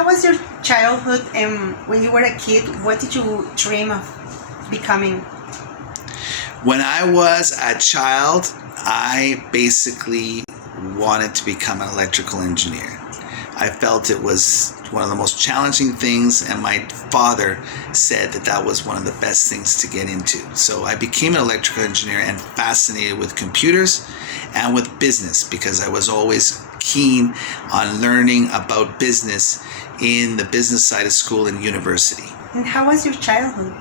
how was your childhood, and when you were a kid, what did you dream of becoming? When I was a child, I basically wanted to become an electrical engineer. I felt it was one of the most challenging things, and my father said that that was one of the best things to get into. So I became an electrical engineer and fascinated with computers and with business, because I was always keen on learning about business in the business side of school and university. And how was your childhood?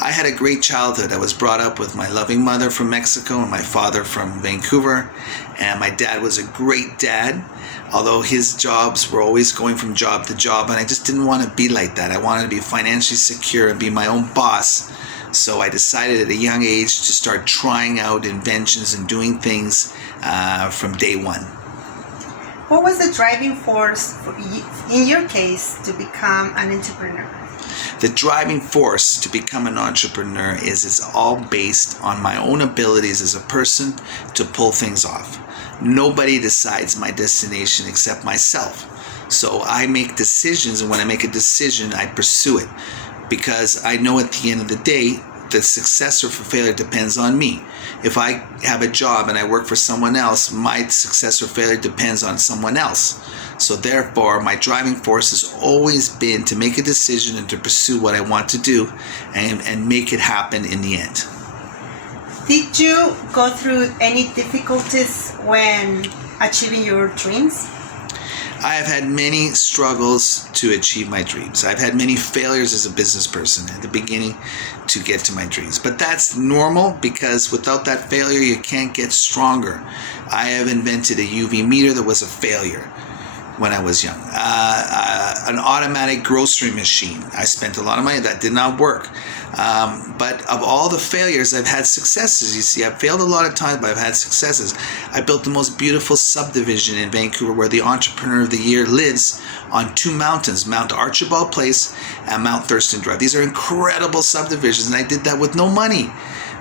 I had a great childhood. I was brought up with my loving mother from Mexico and my father from Vancouver, and my dad was a great dad, although his jobs were always going from job to job, and I just didn't want to be like that. I wanted to be financially secure and be my own boss. So I decided at a young age to start trying out inventions and doing things from day one. What was the driving force, in your case, to become an entrepreneur? The driving force to become an entrepreneur is it's all based on my own abilities as a person to pull things off. Nobody decides my destination except myself. So I make decisions, and when I make a decision, I pursue it, because I know at the end of the day, the success or failure depends on me. If I have a job and I work for someone else, my success or failure depends on someone else. So therefore, my driving force has always been to make a decision and to pursue what I want to do and make it happen in the end. Did you go through any difficulties when achieving your dreams? I have had many struggles to achieve my dreams. I've had many failures as a business person at the beginning to get to my dreams. But that's normal, because without that failure, you can't get stronger. I have invented a UV meter that was a failure when I was young. An automatic grocery machine. I spent a lot of money. That did not work. But of all the failures, I've had successes. You see, I've failed a lot of times, but I've had successes. I built the most beautiful subdivision in Vancouver, where the Entrepreneur of the Year lives on two mountains, Mount Archibald Place and Mount Thurston Drive. These are incredible subdivisions, and I did that with no money.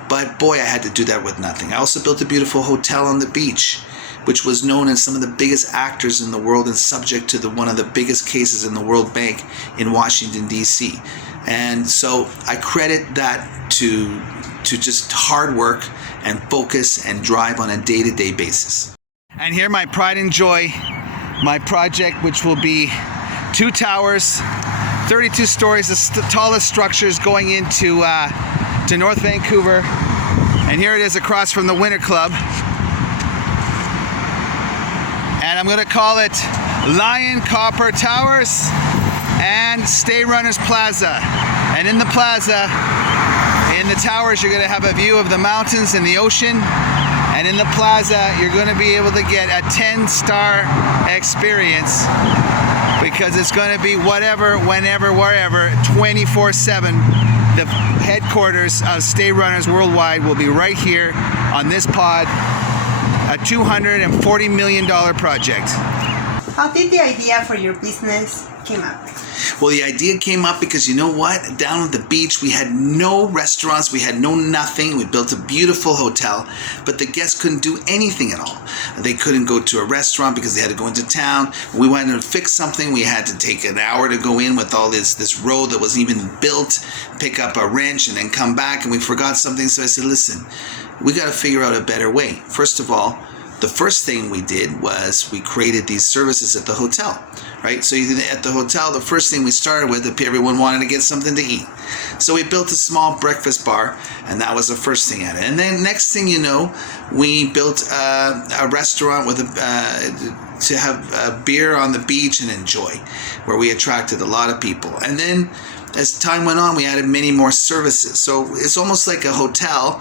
But boy, I had to do that with nothing. I also built a beautiful hotel on the beach, which was known as some of the biggest actors in the world and subject to one of the biggest cases in the World Bank in Washington, D.C. And so I credit that to just hard work and focus and drive on a day-to-day basis. And here, my pride and joy, my project, which will be 2 towers, 32 stories, the tallest structures going into to North Vancouver. And here it is across from the Winter Club. And I'm going to call it Lion Copper Towers and StayRunners Plaza. And in the plaza, in the towers, you're going to have a view of the mountains and the ocean. And in the plaza, you're going to be able to get a 10-star experience, because it's going to be whatever, whenever, wherever, 24/7. The headquarters of StayRunners Worldwide will be right here on this pod, a $240 million project. How did the idea for your business came up? Well, the idea came up because, you know what? Down at the beach, we had no restaurants, we had no nothing. We built a beautiful hotel, but the guests couldn't do anything at all. They couldn't go to a restaurant because they had to go into town. We wanted to fix something. We had to take an hour to go in with all this road that wasn't even built, pick up a wrench, and then come back, and we forgot something. So I said, listen, we got to figure out a better way. First of all, the first thing we did was we created these services at the hotel, right? So at the hotel, the first thing we started with, everyone wanted to get something to eat. So we built a small breakfast bar, and that was the first thing at it. And then next thing you know, we built a restaurant with to have a beer on the beach and enjoy, where we attracted a lot of people. And then as time went on, we added many more services. So it's almost like a hotel,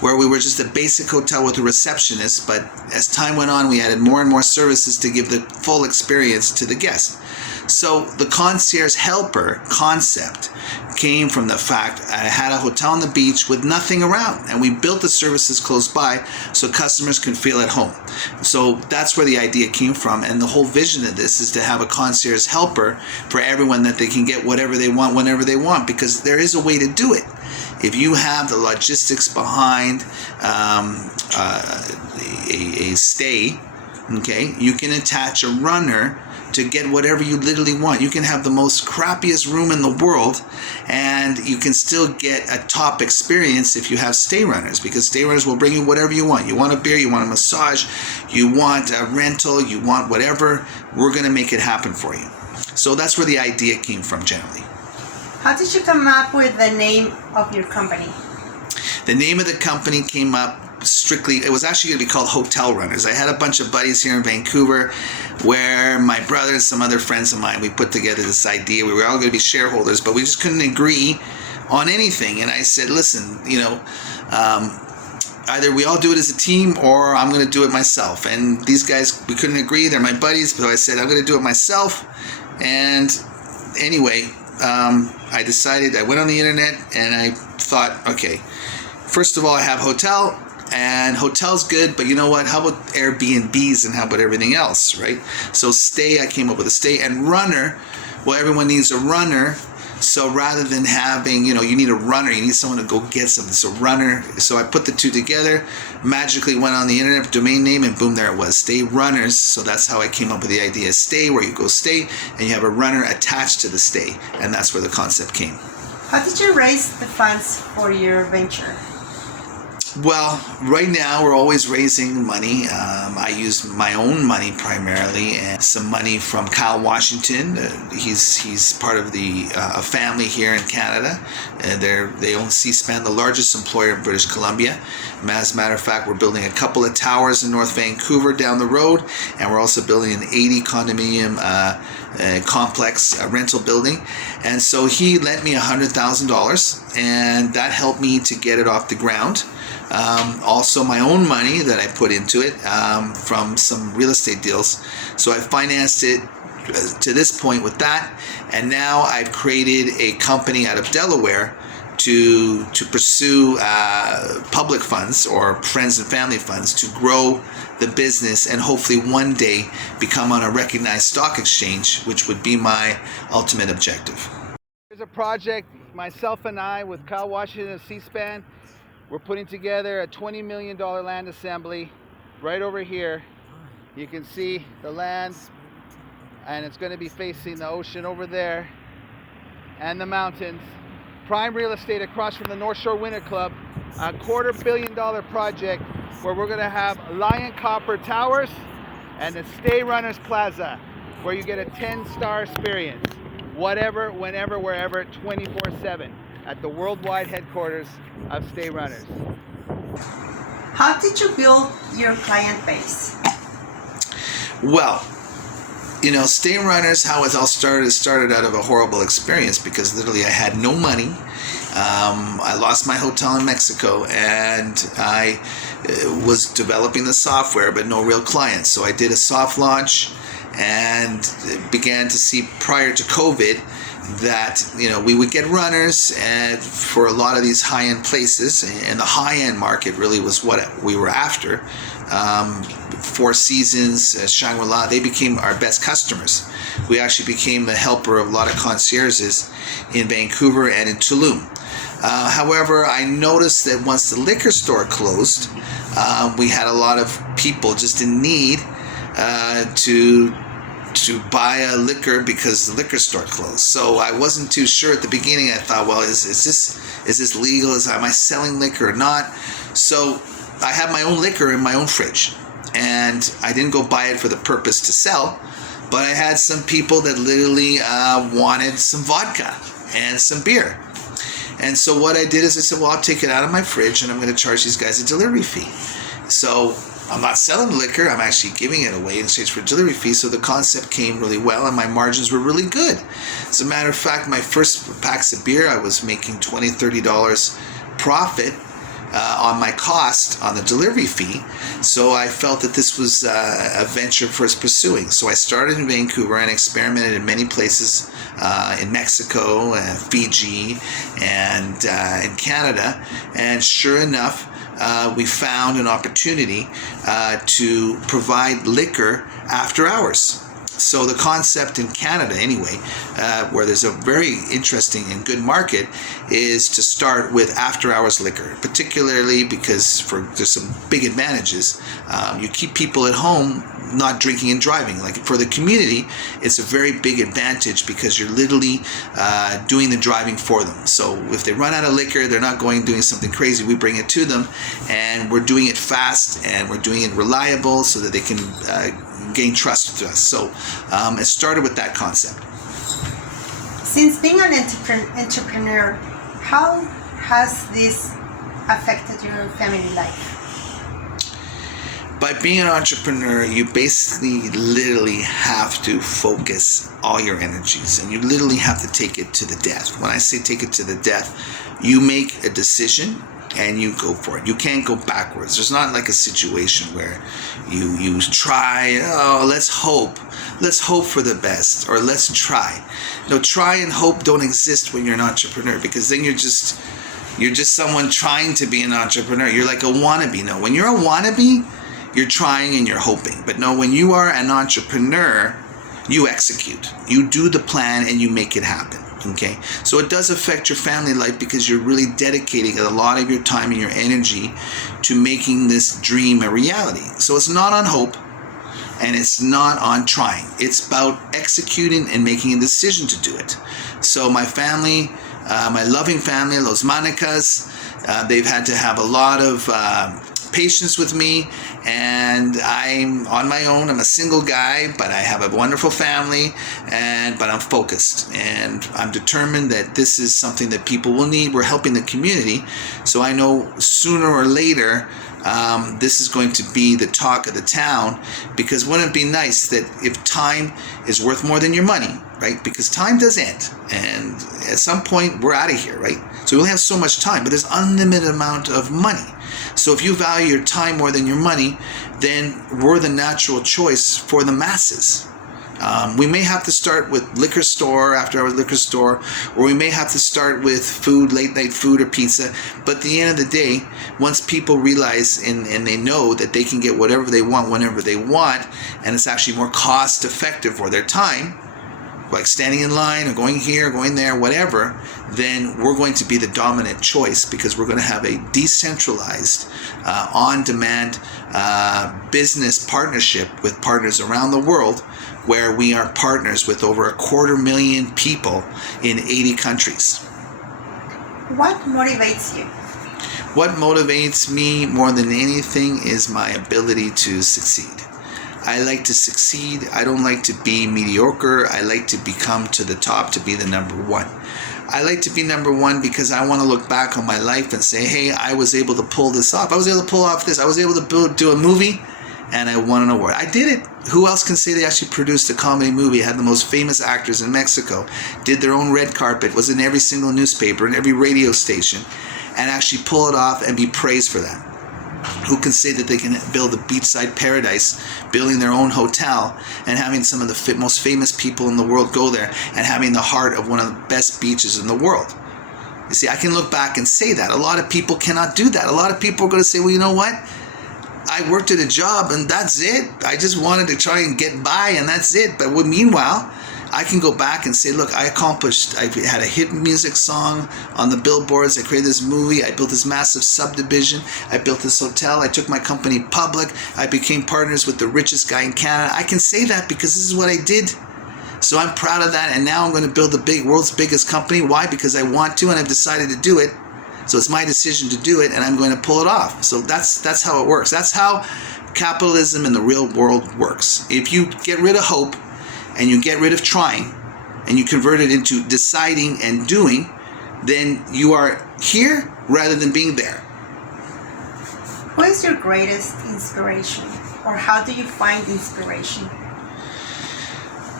where we were just a basic hotel with a receptionist, but as time went on, we added more and more services to give the full experience to the guest. So the concierge helper concept came from the fact I had a hotel on the beach with nothing around, and we built the services close by so customers can feel at home. So that's where the idea came from, and the whole vision of this is to have a concierge helper for everyone, that they can get whatever they want whenever they want, because there is a way to do it. If you have the logistics behind a stay Okay, you can attach a runner to get whatever you literally want. You can have the most crappiest room in the world and you can still get a top experience if you have StayRunners, because StayRunners will bring you whatever you want. You want a beer, you want a massage, you want a rental, you want whatever, we're going to make it happen for you. So that's where the idea came from generally. How did you come up with the name of your company? The name of the company came up strictly, it was actually going to be called Hotel Runners. I had a bunch of buddies here in Vancouver where my brother and some other friends of mine, we put together this idea. We were all going to be shareholders, but we just couldn't agree on anything. And I said, listen, either we all do it as a team or I'm going to do it myself. And these guys, we couldn't agree. They're my buddies. So I said, I'm going to do it myself. And anyway, I decided, I went on the internet and I thought, okay, first of all, I have hotel, and hotel's good, but you know what? How about Airbnbs and how about everything else, right? So stay, I came up with a stay, and runner, well, everyone needs a runner. So rather than having, you need a runner, you need someone to go get something. So runner, so I put the two together, magically went on the internet, domain name, and boom, there it was, StayRunners. So that's how I came up with the idea. Stay, where you go stay, and you have a runner attached to the stay. And that's where the concept came. How did you raise the funds for your venture? Well, right now we're always raising money. I use my own money primarily, and some money from Kyle Washington. He's part of the family here in Canada. They own C-SPAN, the largest employer in British Columbia. As a matter of fact, we're building a couple of towers in North Vancouver down the road, and we're also building an 80 condominium complex rental building. And so he lent me $100,000, and that helped me to get it off the ground. Also my own money that I put into it from some real estate deals. So I financed it to this point with that, and now I've created a company out of Delaware to pursue public funds or friends and family funds to grow the business and hopefully one day become on a recognized stock exchange, which would be my ultimate objective. There's a project, myself and I with Kyle Washington of C-SPAN, we're putting together a $20 million land assembly right over here. You can see the land, and it's going to be facing the ocean over there and the mountains. Prime real estate across from the North Shore Winter Club, a $250 million project where we're going to have Lion Copper Towers and the StayRunners Plaza, where you get a 10-star experience, whatever, whenever, wherever, 24/7 at the worldwide headquarters of StayRunners. How did you build your client base? Well, StayRunners, how it all started out of a horrible experience, because literally I had no money. I lost my hotel in Mexico, and I was developing the software, but no real clients. So I did a soft launch and began to see prior to COVID that we would get runners and for a lot of these high-end places, and the high-end market really was what we were after. Four Seasons, Shangri-La, they became our best customers. We actually became the helper of a lot of concierges in Vancouver and in Tulum. However, I noticed that once the liquor store closed, we had a lot of people just in need to buy a liquor because the liquor store closed. So I wasn't too sure at the beginning. I thought, well, is this legal? Am I selling liquor or not? So I have my own liquor in my own fridge, and I didn't go buy it for the purpose to sell, but I had some people that literally wanted some vodka and some beer. And so what I did is I said, well, I'll take it out of my fridge and I'm going to charge these guys a delivery fee. So I'm not selling liquor, I'm actually giving it away in exchange for a delivery fee. So the concept came really well and my margins were really good. As a matter of fact, my first packs of beer, I was making $20, $30 profit on my cost on the delivery fee. So I felt that this was a venture worth pursuing. So I started in Vancouver and experimented in many places in Mexico, Fiji, and in Canada. And sure enough, we found an opportunity to provide liquor after hours. So the concept in Canada anyway, where there's a very interesting and good market, is to start with after hours liquor, particularly because there's some big advantages. You keep people at home not drinking and driving. Like for the community, it's a very big advantage because you're literally doing the driving for them. So if they run out of liquor, they're not doing something crazy. We bring it to them, and we're doing it fast, and we're doing it reliable so that they can gain trust with us. So it started with that concept. Since being an entrepreneur, how has this affected your family life? By being an entrepreneur, you basically literally have to focus all your energies, and you literally have to take it to the death. When I say take it to the death, you make a decision and you go for it. You can't go backwards. There's not like a situation where you try, let's hope for the best, or let's try. No, try and hope don't exist when you're an entrepreneur, because then you're just someone trying to be an entrepreneur. You're like a wannabe. No, when you're a wannabe, you're trying and you're hoping. But no, when you are an entrepreneur, you execute. You do the plan and you make it happen. Okay? So it does affect your family life because you're really dedicating a lot of your time and your energy to making this dream a reality. So it's not on hope and it's not on trying. It's about executing and making a decision to do it. So my family, my loving family, Los Manicas, they've had to have a lot of patience with me, and I'm on my own. I'm a single guy, but I have a wonderful family, but I'm focused, and I'm determined that this is something that people will need. We're helping the community, so I know sooner or later this is going to be the talk of the town, because wouldn't it be nice that if time is worth more than your money, right? Because time does end, and at some point we're out of here, right? So we only have so much time, but there's unlimited amount of money. So if you value your time more than your money, then we're the natural choice for the masses. We may have to start with liquor store, after hours liquor store, or we may have to start with food, late night food or pizza. But at the end of the day, once people realize and they know that they can get whatever they want whenever they want, and it's actually more cost effective for their time, like standing in line or going here, going there, whatever, then we're going to be the dominant choice, because we're going to have a decentralized, on-demand business partnership with partners around the world, where we are partners with over 250,000 people in 80 countries. What motivates you? What motivates me more than anything is my ability to succeed. I like to succeed. I don't like to be mediocre. I like to become to the top, to be the number one. I like to be number one because I want to look back on my life and say, hey, I was able to pull this off. I was able to pull off this. I was able to do a movie, and I won an award. I did it. Who else can say they actually produced a comedy movie, had the most famous actors in Mexico, did their own red carpet, was in every single newspaper and every radio station, and actually pull it off and be praised for that? Who can say that they can build a beachside paradise, building their own hotel, and having some of the most famous people in the world go there, and having the heart of one of the best beaches in the world? You see, I can look back and say that. A lot of people cannot do that. A lot of people are going to say, well, you know what? I worked at a job and that's it. I just wanted to try and get by and that's it. But meanwhile, I can go back and say, look, I had a hit music song on the billboards. I created this movie. I built this massive subdivision. I built this hotel. I took my company public. I became partners with the richest guy in Canada. I can say that because this is what I did. So I'm proud of that. And now I'm going to build the world's biggest company. Why? Because I want to, and I've decided to do it. So it's my decision to do it, and I'm going to pull it off. So that's how it works. That's how capitalism in the real world works. If you get rid of hope, and you get rid of trying, and you convert it into deciding and doing, then you are here rather than being there. Who is your greatest inspiration, or how do you find inspiration?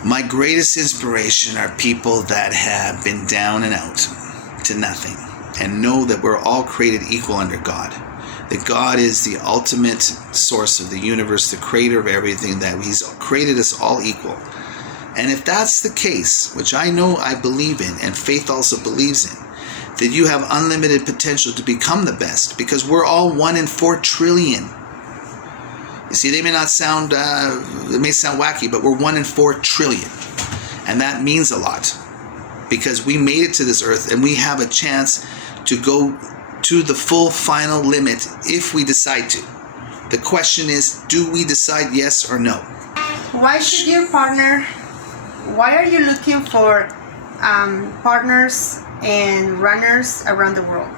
My greatest inspiration are people that have been down and out to nothing, and know that we're all created equal under God. That God is the ultimate source of the universe, the creator of everything, that He's created us all equal. And if that's the case, which I know I believe in, and faith also believes in, that you have unlimited potential to become the best, because we're all 1 in 4 trillion. You see, they may not sound, it may sound wacky, but we're 1 in 4 trillion. And that means a lot because we made it to this earth and we have a chance to go to the full final limit if we decide to. The question is, do we decide yes or no? Why should your partner, why are you looking for partners and runners around the world?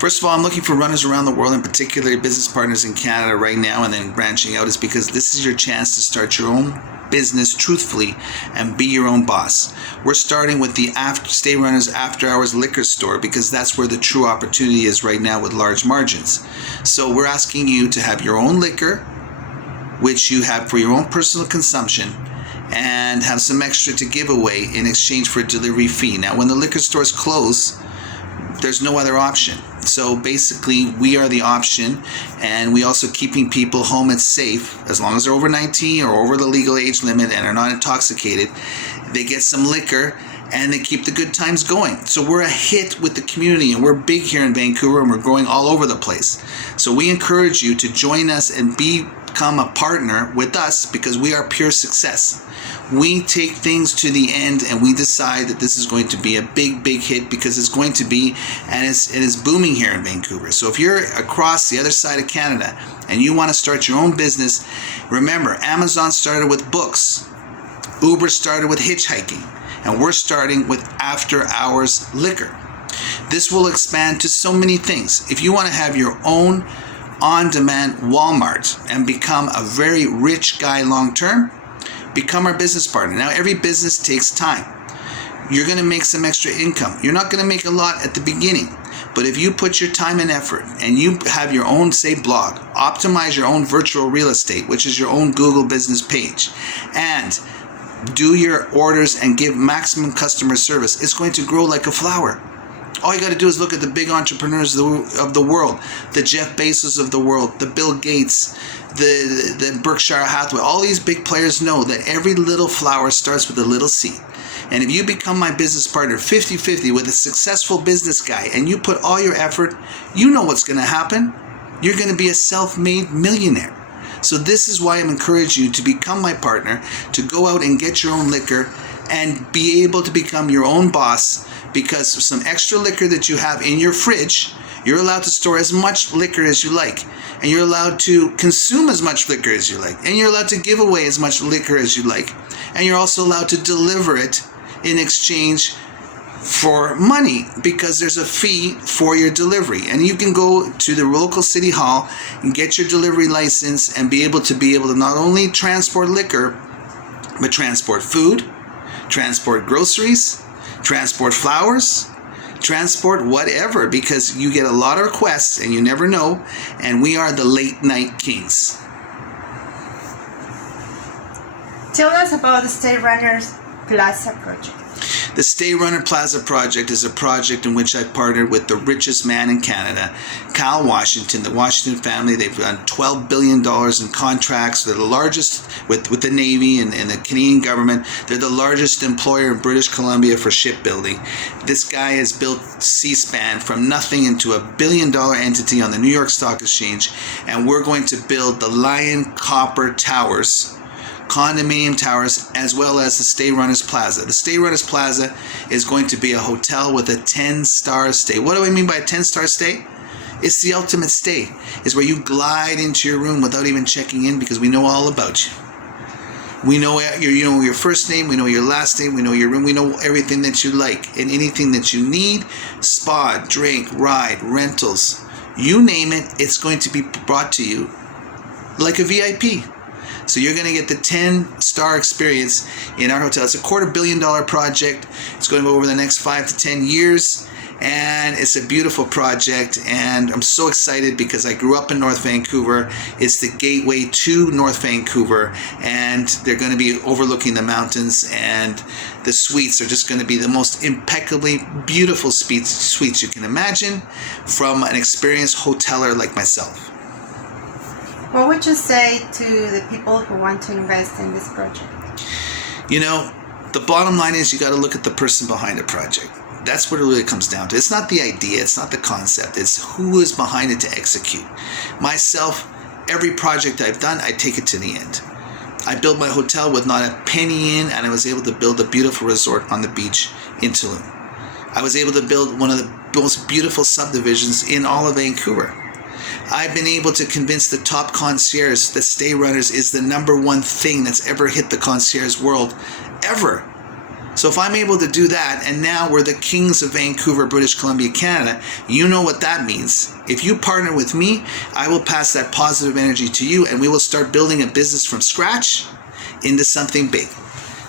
First of all, I'm looking for runners around the world, in particular business partners in Canada right now, and then branching out is because this is your chance to start your own business truthfully and be your own boss. We're starting with the StayRunners After Hours liquor store because that's where the true opportunity is right now with large margins. So we're asking you to have your own liquor, which you have for your own personal consumption, and have some extra to give away in exchange for a delivery fee. Now, when the liquor stores close, there's no other option. So basically, we are the option, and we also keeping people home and safe as long as they're over 19 or over the legal age limit and are not intoxicated. They get some liquor and they keep the good times going. So we're a hit with the community, and we're big here in Vancouver, and we're growing all over the place. So we encourage you to join us and become a partner with us because we are pure success. We take things to the end and we decide that this is going to be a big hit because it's going to be, and it is booming here in Vancouver. So if you're across the other side of Canada and you want to start your own business, remember, Amazon started with books, Uber started with hitchhiking, and we're starting with after hours liquor. This will expand to so many things. If you want to have your own on-demand Walmart and become a very rich guy long-term, become our business partner. Now, every business takes time. You're going to make some extra income. You're not going to make a lot at the beginning, but if you put your time and effort and you have your own, say, blog, optimize your own virtual real estate, which is your own Google business page, and do your orders and give maximum customer service, it's going to grow like a flower. All you got to do is look at the big entrepreneurs of the world, the Jeff Bezos of the world, the Bill Gates, the Berkshire Hathaway. All these big players know that every little flower starts with a little seed. And if you become my business partner 50-50 with a successful business guy and you put all your effort, you know what's going to happen. You're going to be a self-made millionaire. So this is why I'm encouraging you to become my partner, to go out and get your own liquor and be able to become your own boss, because of some extra liquor that you have in your fridge, you're allowed to store as much liquor as you like, and you're allowed to consume as much liquor as you like, and you're allowed to give away as much liquor as you like, and you're also allowed to deliver it in exchange for money because there's a fee for your delivery. And you can go to the local city hall and get your delivery license and be able to not only transport liquor, but transport food, transport groceries, transport flowers, transport whatever, because you get a lot of requests and you never know, and we are the late night kings. Tell us about the StayRunners Plaza project. The StayRunner Plaza project is a project in which I partnered with the richest man in Canada, Cal Washington, the Washington family. They've done $12 billion in contracts. They're the largest with the Navy and the Canadian government. They're the largest employer in British Columbia for shipbuilding. This guy has built C-SPAN from nothing into a billion-dollar entity on the New York Stock Exchange, and we're going to build the Lion Copper Towers, condominium towers, as well as the StayRunners Plaza. The StayRunners Plaza is going to be a hotel with a 10-star stay. What do I mean by a 10-star stay? It's the ultimate stay. It's where you glide into your room without even checking in because we know all about you. We know your first name, we know your last name, we know your room, we know everything that you like and anything that you need. Spa, drink, ride, rentals, you name it, it's going to be brought to you like a VIP. So you're going to get the 10-star experience in our hotel. It's a $250 million project. It's going to go over the next 5 to 10 years. And it's a beautiful project. And I'm so excited because I grew up in North Vancouver. It's the gateway to North Vancouver. And they're going to be overlooking the mountains. And the suites are just going to be the most impeccably beautiful suites you can imagine from an experienced hoteler like myself. What would you say to the people who want to invest in this project? You know, the bottom line is you got to look at the person behind the project. That's what it really comes down to. It's not the idea, it's not the concept, it's who is behind it to execute. Myself every project I've done, I take it to the end. I built my hotel with not a penny in, and I was able to build a beautiful resort on the beach in Tulum. I was able to build one of the most beautiful subdivisions in all of Vancouver. I've been able to convince the top concierge that StayRunners is the #1 thing that's ever hit the concierge world ever. So if I'm able to do that, and now we're the kings of Vancouver, British Columbia, Canada, you know what that means. If you partner with me, I will pass that positive energy to you, and we will start building a business from scratch into something big.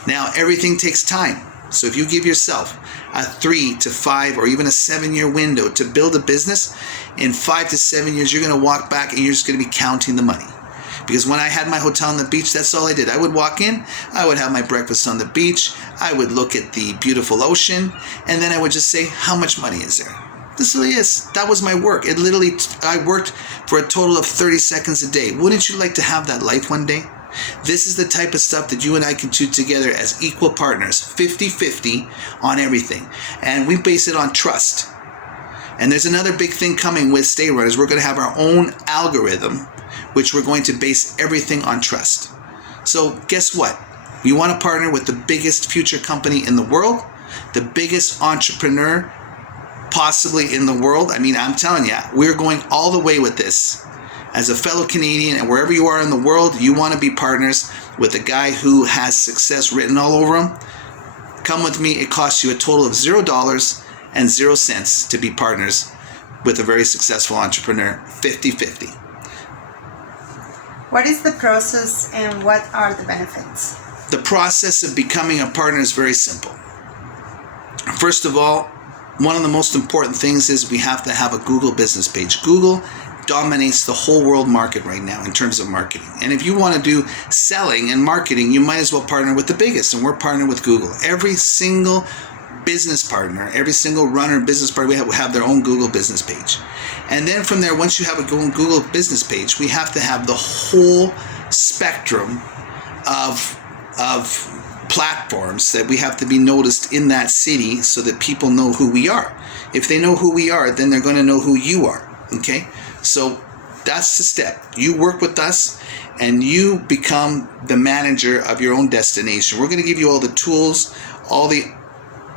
Now, everything takes time. So if you give yourself a 3 to 5 or even a 7-year window to build a business, in 5 to 7 years, you're going to walk back and you're just going to be counting the money. Because when I had my hotel on the beach, that's all I did. I would walk in, I would have my breakfast on the beach, I would look at the beautiful ocean, and then I would just say, how much money is there? This really is. That was my work. It literally, I worked for a total of 30 seconds a day. Wouldn't you like to have that life one day? This is the type of stuff that you and I can do together as equal partners, 50-50 on everything. And we base it on trust. And there's another big thing coming with StayRunners. We're going to have our own algorithm, which we're going to base everything on trust. So guess what? You want to partner with the biggest future company in the world, the biggest entrepreneur possibly in the world. I mean, I'm telling you, we're going all the way with this. As a fellow Canadian, and wherever you are in the world, you want to be partners with a guy who has success written all over him. Come with me. It costs you a total of $0 and 0 cents to be partners with a very successful entrepreneur, 50-50. What is the process and what are the benefits? The process of becoming a partner is very simple. First of all, one of the most important things is we have to have a Google business page. Google dominates the whole world market right now in terms of marketing. And if you want to do selling and marketing, you might as well partner with the biggest, and we're partnered with Google. Every single business partner, every single runner business partner, we have their own Google business page. And then from there, once you have a Google business page, we have to have the whole spectrum of platforms that we have to be noticed in that city so that people know who we are. If they know who we are, then they're going to know who you are. Okay? So that's the step. You work with us and you become the manager of your own destination. We're going to give you all the tools, all the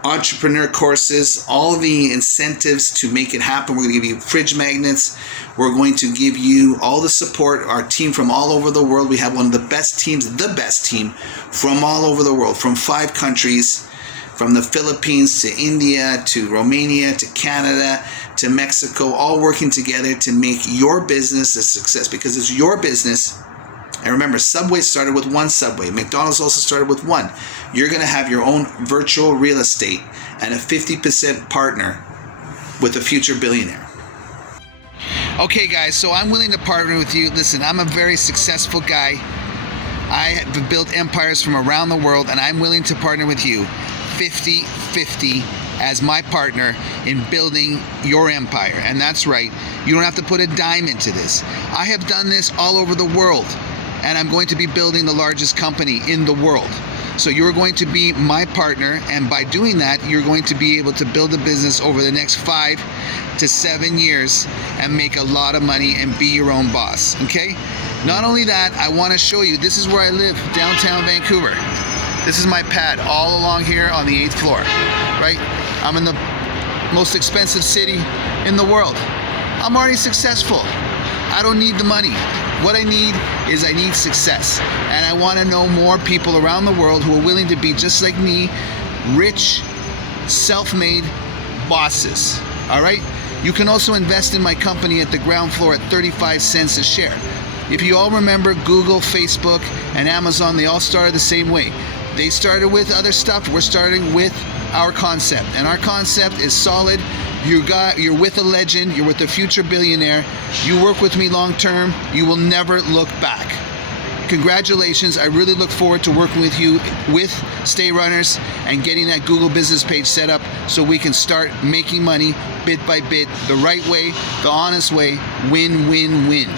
entrepreneur courses, all the incentives to make it happen. We're going to give you fridge magnets. We're going to give you all the support. Our team from all over the world. We have one of the best teams, the best team from all over the world, from 5 countries, from the Philippines to India to Romania to Canada to Mexico, all working together to make your business a success, because it's your business. And remember, Subway started with 1 Subway. McDonald's also started with 1. You're going to have your own virtual real estate and a 50% partner with a future billionaire. Okay, guys, so I'm willing to partner with you. Listen, I'm a very successful guy. I have built empires from around the world, and I'm willing to partner with you 50-50 as my partner in building your empire. And that's right, you don't have to put a dime into this. I have done this all over the world, and I'm going to be building the largest company in the world. So you're going to be my partner, and by doing that, you're going to be able to build a business over the next 5 to 7 years and make a lot of money and be your own boss, okay? Not only that, I want to show you, this is where I live, downtown Vancouver. This is my pad all along here on the 8th floor, right? I'm in the most expensive city in the world. I'm already successful. I don't need the money. What I need is success. And I want to know more people around the world who are willing to be just like me, rich, self-made bosses, all right? You can also invest in my company at the ground floor at 35 cents a share. If you all remember, Google, Facebook, and Amazon, they all started the same way. They started with other stuff. We're starting with our concept. And our concept is solid. You're with a legend. You're with a future billionaire. You work with me long term. You will never look back. Congratulations. I really look forward to working with you with StayRunners and getting that Google business page set up so we can start making money bit by bit, the right way, the honest way, win, win, win.